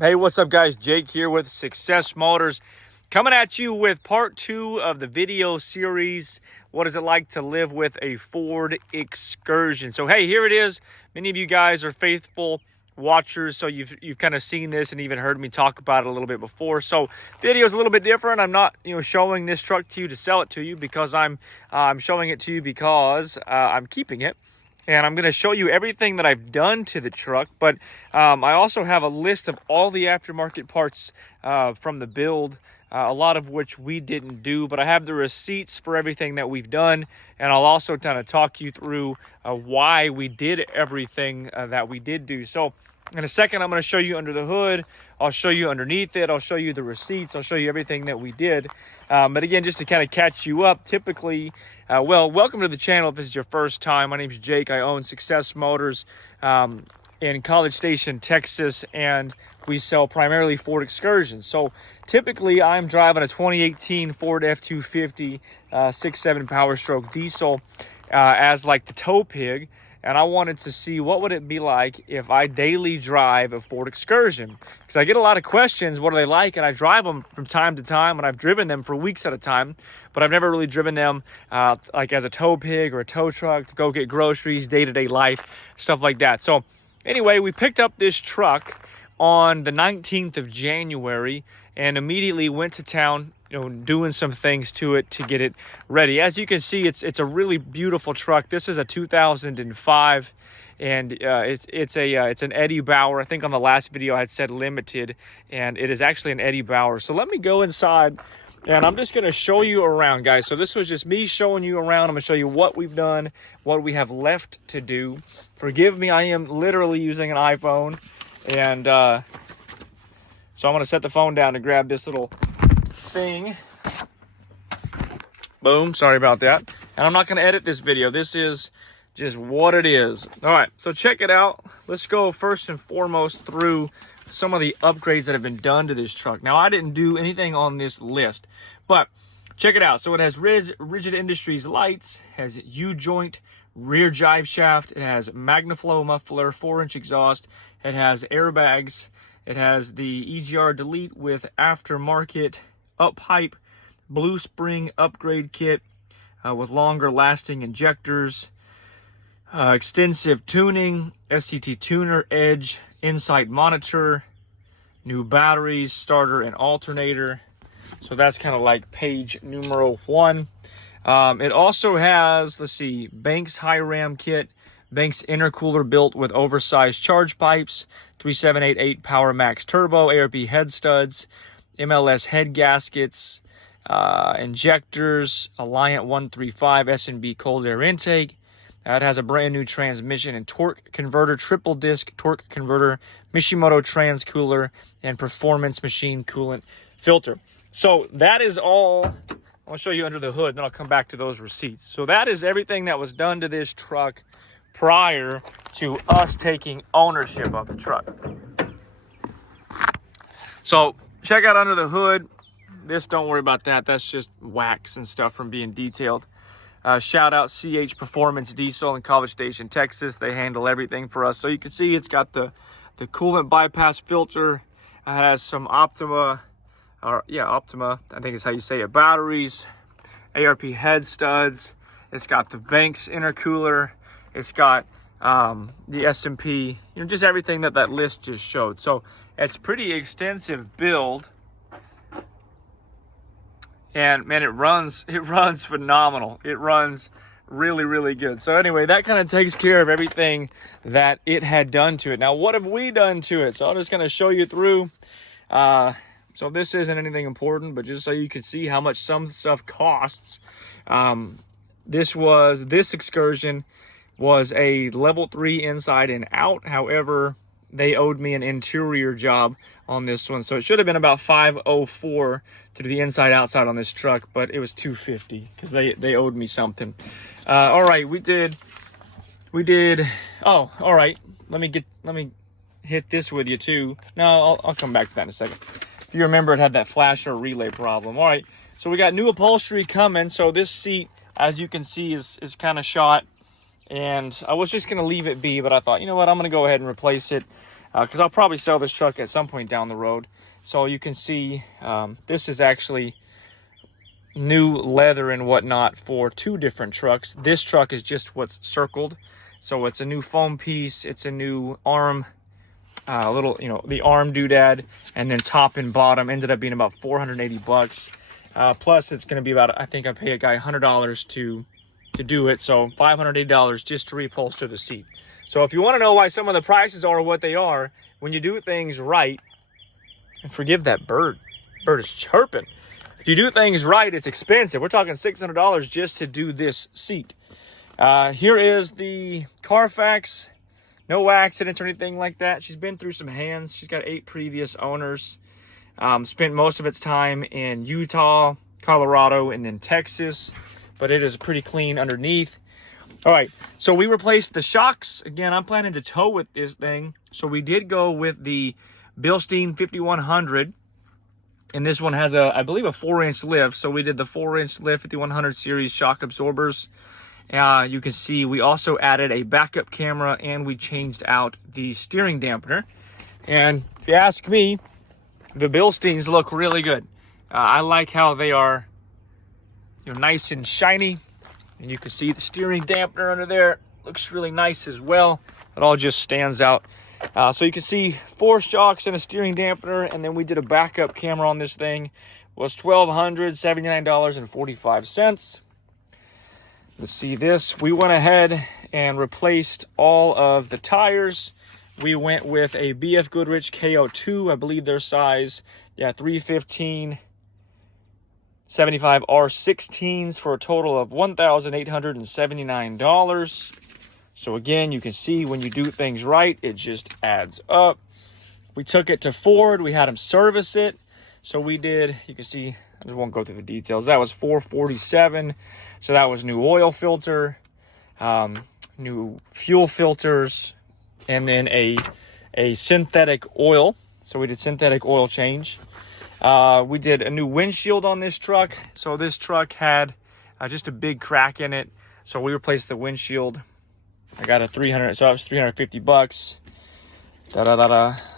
Hey, what's up, guys? Jake here with Success Motors, coming at you with part 2 of the video series, what is it like to live with a Ford Excursion? So hey, here it is. Many of you guys are faithful watchers, so you've kind of seen this and even heard me talk about it a little bit before. So the video is a little bit different. I'm not showing this truck to you to sell it to you, because I'm showing it to you because I'm keeping it. And I'm going to show you everything that I've done to the truck. But I also have a list of all the aftermarket parts from the build, a lot of which we didn't do. But I have the receipts for everything that we've done. And I'll also kind of talk you through why we did everything that we did do. So in a second, I'm going to show you under the hood. I'll show you underneath it. I'll show you the receipts. I'll show you everything that we did. But again, just to kind of catch you up, typically, welcome to the channel if this is your first time. My name is Jake. I own Success Motors in College Station, Texas, and we sell primarily Ford Excursions. So typically, I'm driving a 2018 Ford F-250 6.7 Powerstroke Diesel as like the tow pig. And I wanted to see what would it be like if I daily drive a Ford Excursion, because I get a lot of questions, what are they like? And I drive them from time to time, and I've driven them for weeks at a time, but I've never really driven them like as a tow pig or a tow truck to go get groceries, day-to-day life, stuff like that. So anyway, we picked up this truck on the 19th of January and immediately went to town, doing some things to it to get it ready. As you can see, it's a really beautiful truck. This is a 2005, and it's an Eddie Bauer. I think on the last video I had said limited, and it is actually an Eddie Bauer. So let me go inside, and I'm just going to show you around, guys. So this was just me showing you around. I'm going to show you what we've done, what we have left to do. Forgive me, I am literally using an iPhone, and so I'm going to set the phone down to grab this little thing. Boom, sorry about that. And I'm not going to edit this video. This is just what it is. All right, so check it out. Let's go first and foremost through some of the upgrades that have been done to this truck. Now, I didn't do anything on this list, but check it out. So it has Rigid Industries lights, has U-joint rear jive shaft, it has MagnaFlow muffler, 4-inch exhaust, it has airbags, it has the EGR delete with aftermarket up pipe, blue spring upgrade kit with longer lasting injectors, extensive tuning, SCT tuner edge, insight monitor, new batteries, starter and alternator. So that's kind of like page numero 1. It also has, let's see, Banks high ram kit, Banks intercooler built with oversized charge pipes, 3788 Power Max Turbo, ARP head studs, MLS head gaskets, injectors, Alliant 135 S&B cold air intake. It has a brand new transmission and torque converter, triple disc torque converter, Mishimoto trans cooler, and performance machine coolant filter. So that is all. I'll show you under the hood, then I'll come back to those receipts. So that is everything that was done to this truck prior to us taking ownership of the truck. So check out under the hood. This, don't worry about that. That's just wax and stuff from being detailed. Shout out CH Performance Diesel in College Station, Texas. They handle everything for us. So you can see it's got the coolant bypass filter. It has some Optima, I think is how you say it, batteries, ARP head studs. It's got the Banks intercooler. It's got the S&P, just everything that list just showed. So it's pretty extensive build. And man, it runs phenomenal. It runs really, really good. So anyway, that kind of takes care of everything that it had done to it. Now, what have we done to it? So I'm just going to show you through. So this isn't anything important, but just so you can see how much some stuff costs. This Excursion was a level 3 inside and out. However, they owed me an interior job on this one, so it should have been about $504 to do the inside outside on this truck, but it was $250 because they owed me something. All right, we did. Oh, all right. Let me hit this with you too. No, I'll come back to that in a second. If you remember, it had that flasher relay problem. All right, so we got new upholstery coming. So this seat, as you can see, is kind of shot. And I was just going to leave it be, but I thought, you know what, I'm going to go ahead and replace it. because I'll probably sell this truck at some point down the road. So you can see this is actually new leather and whatnot for 2 different trucks. This truck is just what's circled. So it's a new foam piece. It's a new arm, little, you know, the arm doodad, and then top and bottom ended up being about 480 bucks. Plus it's going to be about, I think I pay a guy $100 to do it. So $580 just to reupholster the seat. So if you want to know why some of the prices are what they are, when you do things right, and forgive that bird. Bird is chirping. If you do things right, it's expensive. We're talking $600 just to do this seat. Here is the Carfax. No accidents or anything like that. She's been through some hands. She's got 8 previous owners. Spent most of its time in Utah, Colorado, and then Texas. But it is pretty clean underneath. All right, so we replaced the shocks. Again, I'm planning to tow with this thing. So we did go with the Bilstein 5100. And this one has I believe a 4-inch lift. So we did the 4-inch lift 5100 series shock absorbers. You can see we also added a backup camera and we changed out the steering dampener. And if you ask me, the Bilsteins look really good. I like how they are, you know, nice and shiny. And you can see the steering dampener under there. Looks really nice as well. It all just stands out. So you can see 4 shocks and a steering dampener, and then we did a backup camera on this thing. It was $1,279.45. Let's see this. We went ahead and replaced all of the tires. We went with a BF Goodrich KO2, I believe their size, 315 75 R16s for a total of $1,879. So again, you can see when you do things right, it just adds up. We took it to Ford. We had them service it. So we did, you can see, I just won't go through the details. That was $447. So that was new oil filter, new fuel filters, and then a synthetic oil. So we did synthetic oil change. We did a new windshield on this truck. So this truck had just a big crack in it. So we replaced the windshield. I got a 300, so that was 350 bucks.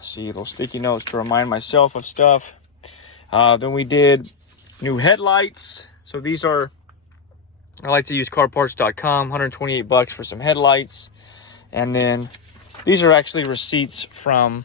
See little sticky notes to remind myself of stuff. Then we did new headlights. So these are, I like to use carparts.com, 128 bucks for some headlights. And then these are actually receipts from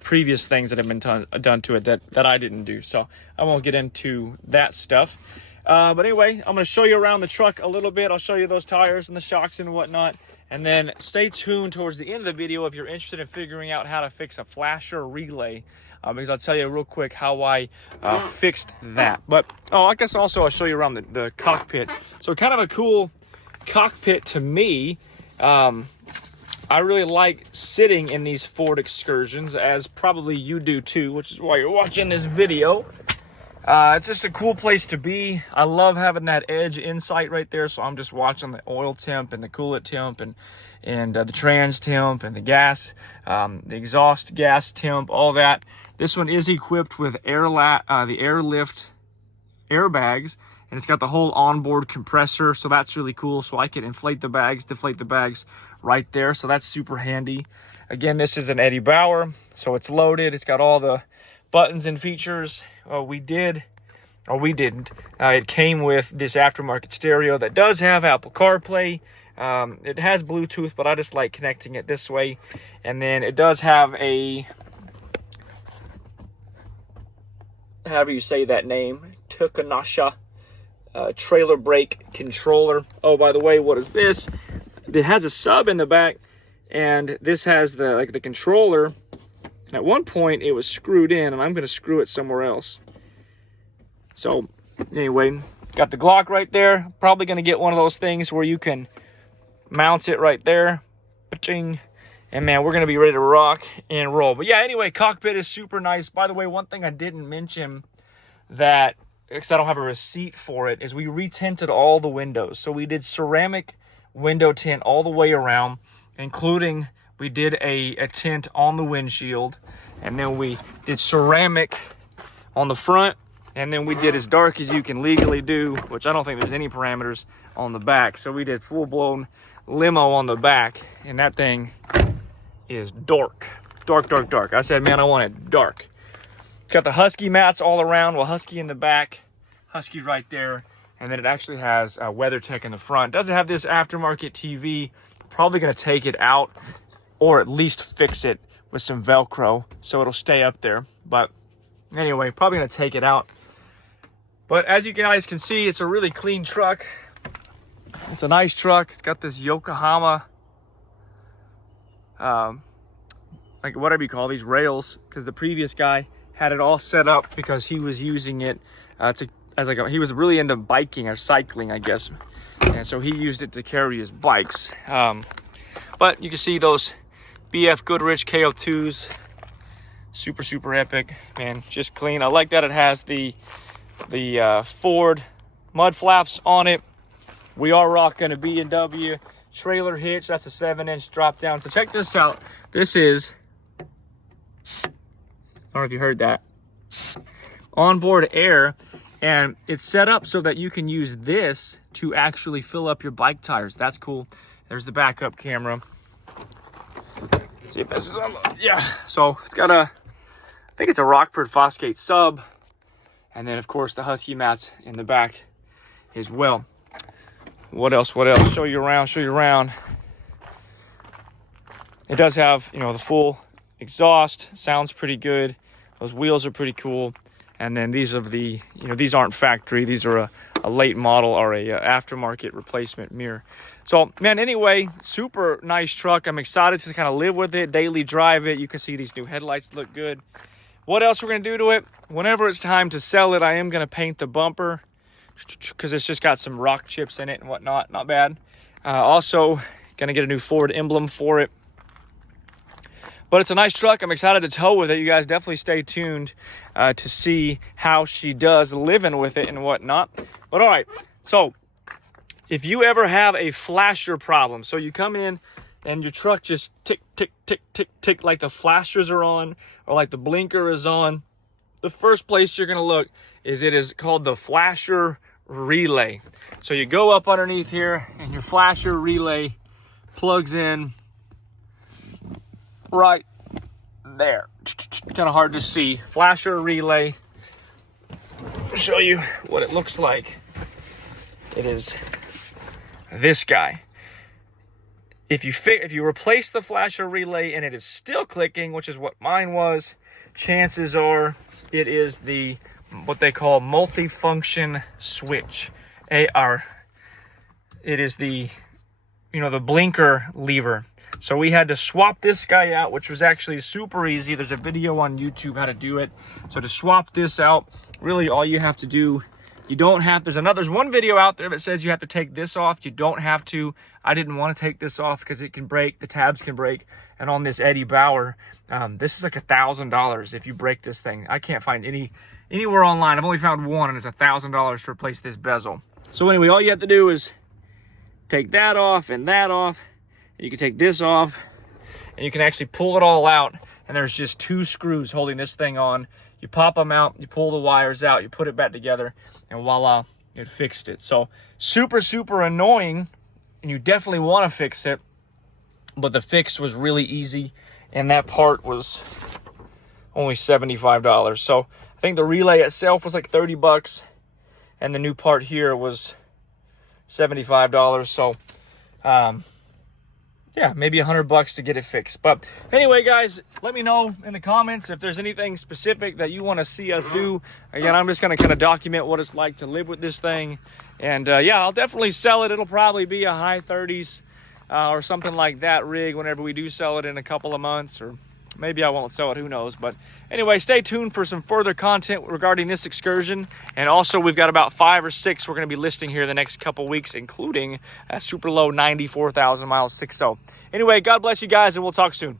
previous things that have been done to it that I didn't do. So I won't get into that stuff. But anyway, I'm going to show you around the truck a little bit. I'll show you those tires and the shocks and whatnot. And then stay tuned towards the end of the video if you're interested in figuring out how to fix a flasher relay. Because I'll tell you real quick how I fixed that. But, I guess also I'll show you around the cockpit. So kind of a cool cockpit to me. I really like sitting in these Ford Excursions, as probably you do too, which is why you're watching this video. It's just a cool place to be. I love having that edge insight right there. So I'm just watching the oil temp and the coolant temp and the trans temp and the gas, the exhaust gas temp, all that. This one is equipped with the airlift airbags, and it's got the whole onboard compressor. So that's really cool. So I can inflate the bags, deflate the bags right there. So that's super handy. Again, this is an Eddie Bauer, so it's loaded. It's got all the buttons and features. We didn't. It came with this aftermarket stereo that does have Apple CarPlay. It has Bluetooth, but I just like connecting it this way. And then it does have a, however you say that name, Tukanasha trailer brake controller. Oh, by the way, what is this? It has a sub in the back, and this has the controller. At one point, it was screwed in, and I'm going to screw it somewhere else. So, anyway, got the Glock right there. Probably going to get one of those things where you can mount it right there. Ba-ching. And, man, we're going to be ready to rock and roll. But, yeah, anyway, cockpit is super nice. By the way, one thing I didn't mention that, because I don't have a receipt for it, is we retinted all the windows. So we did ceramic window tint all the way around, including we did a tint on the windshield, and then we did ceramic on the front, and then we did as dark as you can legally do, which I don't think there's any parameters, on the back. So we did full-blown limo on the back, and that thing is dark. Dark, dark, dark. I said, man, I want it dark. It's got the Husky mats all around. Well, Husky in the back, Husky right there. And then it actually has WeatherTech in the front. Doesn't have this aftermarket TV. Probably gonna take it out or at least fix it with some Velcro so it'll stay up there. But anyway, probably gonna take it out. But as you guys can see, it's a really clean truck. It's a nice truck. It's got this Yokohama, like whatever you call these rails, because the previous guy had it all set up because he was using it he was really into biking or cycling, I guess. And so he used it to carry his bikes. But you can see those BF Goodrich KO2s, super, super epic, man, just clean. I like that it has the Ford mud flaps on it. We are rocking a B&W trailer hitch. That's a 7-inch drop down. So check this out. This is, I don't know if you heard that, onboard air. And it's set up so that you can use this to actually fill up your bike tires. That's cool. There's the backup camera. Let's see if this is on. Yeah. So it's got I think it's a Rockford Fosgate sub. And then, of course, the Husky mats in the back as well. What else? What else? Show you around. It does have, you know, the full exhaust. Sounds pretty good. Those wheels are pretty cool. And then these are the, you know, these aren't factory. These are a late model or a aftermarket replacement mirror. So, man, anyway, super nice truck. I'm excited to kind of live with it, daily drive it. You can see these new headlights look good. What else we're going to do to it? Whenever it's time to sell it, I am going to paint the bumper because it's just got some rock chips in it and whatnot. Not bad. Also, going to get a new Ford emblem for it. But it's a nice truck. I'm excited to tow with it. You guys definitely stay tuned to see how she does living with it and whatnot. But all right, so if you ever have a flasher problem, so you come in and your truck just tick, tick, tick, tick, tick, like the flashers are on or like the blinker is on, the first place you're gonna look is it is called the flasher relay. So you go up underneath here and your flasher relay plugs in right there. Kind of hard to see. Flasher relay. I'll show you what it looks like. It is this guy. If you replace the flasher relay and it is still clicking, which is what mine was, chances are it is what they call multifunction switch. It is the blinker lever. So we had to swap this guy out, which was actually super easy. There's a video on YouTube how to do it. So to swap this out, really all you have to do, there's one video out there that says you have to take this off. You don't have to. I didn't want to take this off because it can break, the tabs can break. And on this Eddie Bauer, this is like $1,000 if you break this thing. I can't find anywhere online. I've only found one and it's $1,000 to replace this bezel. So anyway, all you have to do is take that off and that off. You can take this off and you can actually pull it all out, and there's just 2 screws holding this thing on. You pop them out, you pull the wires out, you put it back together, and voila, it fixed it. So super, super annoying, and you definitely want to fix it, but the fix was really easy, and that part was only $75. So I think the relay itself was like 30 bucks, and the new part here was $75. So yeah, maybe $100 to get it fixed. But anyway, guys, let me know in the comments if there's anything specific that you want to see us do. Again, I'm just going to kind of document what it's like to live with this thing. And yeah, I'll definitely sell it. It'll probably be a high 30s or something like that rig whenever we do sell it in a couple of months, or maybe I won't sell it, who knows. But anyway, stay tuned for some further content regarding this Excursion. And also, we've got about 5 or 6 we're going to be listing here the next couple weeks, including a super low 94,000 miles 6.0. Anyway, God bless you guys, and we'll talk soon.